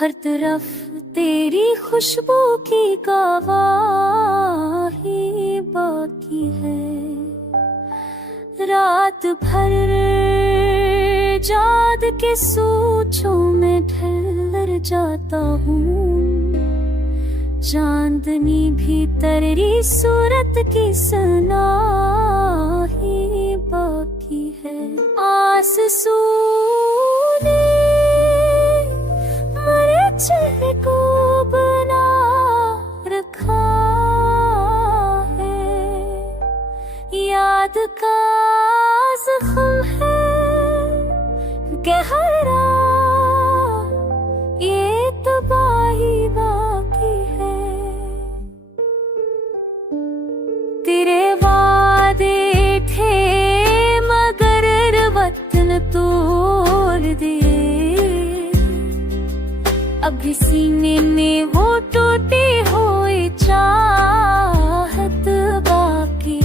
हर तरफ तेरी खुशबू की गवाही बाकी है। रात भर याद के सोचों में ढल जाता हूँ। चांदनी भी तेरी सूरत की सनाही बाकी है। आस सूने मेरे चेहरे को बना रखा है। याद का जख्म है गहरा, ये तबाही बाकी है। तेरे वादे थे मगर वतन तोड़ दिए। अभी सीने में वो टूटी हुई चाहत बाकी।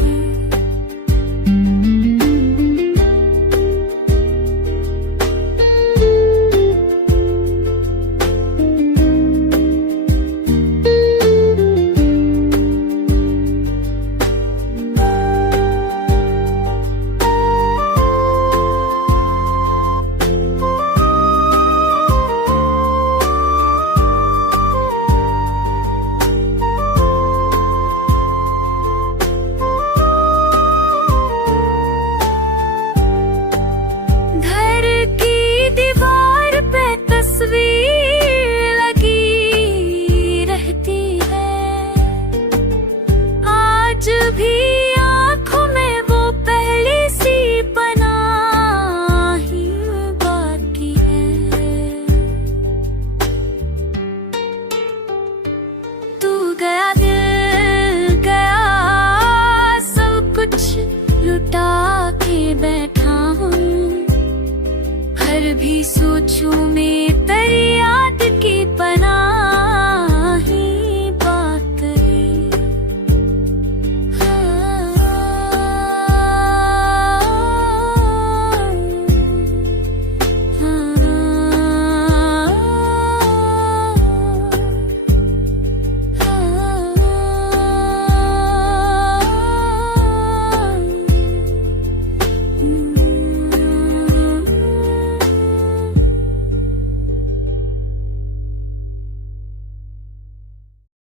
भी आँखों में वो पहली सी पनाही बाकी है। तू गया दिल गया, सब कुछ लुटा के बैठा हूँ। हर भी सोचूं में